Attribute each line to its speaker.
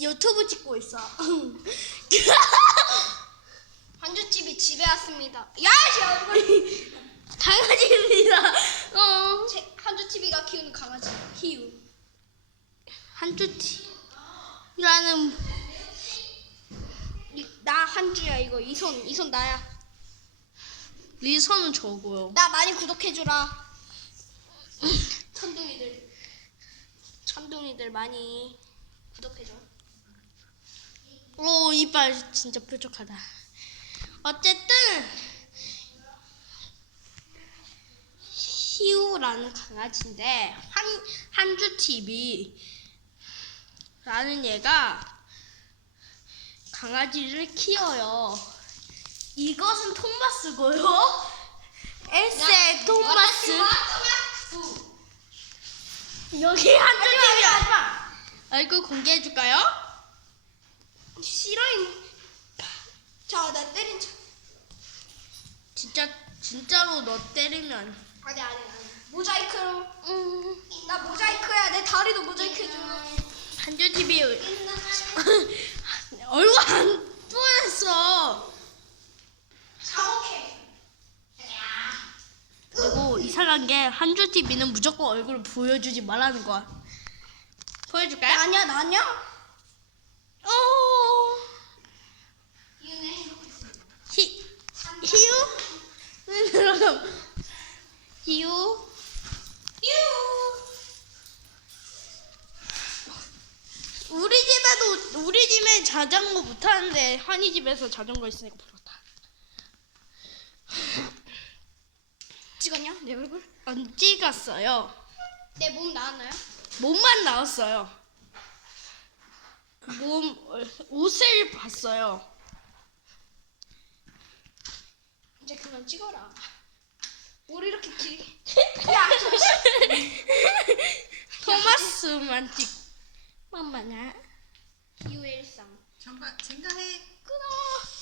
Speaker 1: 유튜브 찍고 있어. 한주집이 집에 왔습니다. 야, 제 얼굴.
Speaker 2: 강아지입니다. 어.
Speaker 1: 제 한주TV가 키우는 강아지 희우.
Speaker 2: 한주티라는
Speaker 1: 이- 나 한주야 이거 이 손 이 손 나야.
Speaker 2: 리선은 저고요.
Speaker 1: 나 많이 구독해주라. 천둥이들. 천둥이들 많이 구독해줘.
Speaker 2: 오 이빨 진짜 뾰족하다. 어쨌든 희우라는 강아지인데 한 한주 TV라는 얘가 강아지를 키워요. 이것은 토마스고요. 에세 토마스. 여기 한주 TV 얼굴 공개해 줄까요?
Speaker 1: 싫어잉. 자, 나 때린 척.
Speaker 2: 진짜 진짜로 너 때리면
Speaker 1: 아니 아니 아니. 모자이크로.
Speaker 2: 음,
Speaker 1: 나 모자이크야. 내 다리도 모자이크 해줘.
Speaker 2: 한주 TV 얼굴 안 보였어.
Speaker 1: 사오케.
Speaker 2: 그리고 이상한 게 한주 TV는 무조건 얼굴을 보여주지 말라는 거야. 보여줄까요?
Speaker 1: 나냐 나냐?
Speaker 2: 어.
Speaker 1: 이은혜 행복했어.
Speaker 2: 히 희우? 왜 들어가? 희우? 우리 집에도 우리 집에 자전거 못 타는데 환희 집에서 자전거 있으니까 부럽다.
Speaker 1: 찍었냐? 내 얼굴?
Speaker 2: 안 찍었어요.
Speaker 1: 내 몸 나왔나요?
Speaker 2: 몸만 나왔어요. 몸 어, 옷을 봤어요.
Speaker 1: 이제 그만 찍어라. 뭘 이렇게 길? 야.
Speaker 2: 토마스만 찍. 만만아.
Speaker 1: 이후의 일상.
Speaker 3: 잠깐 생각해.
Speaker 1: 끊어.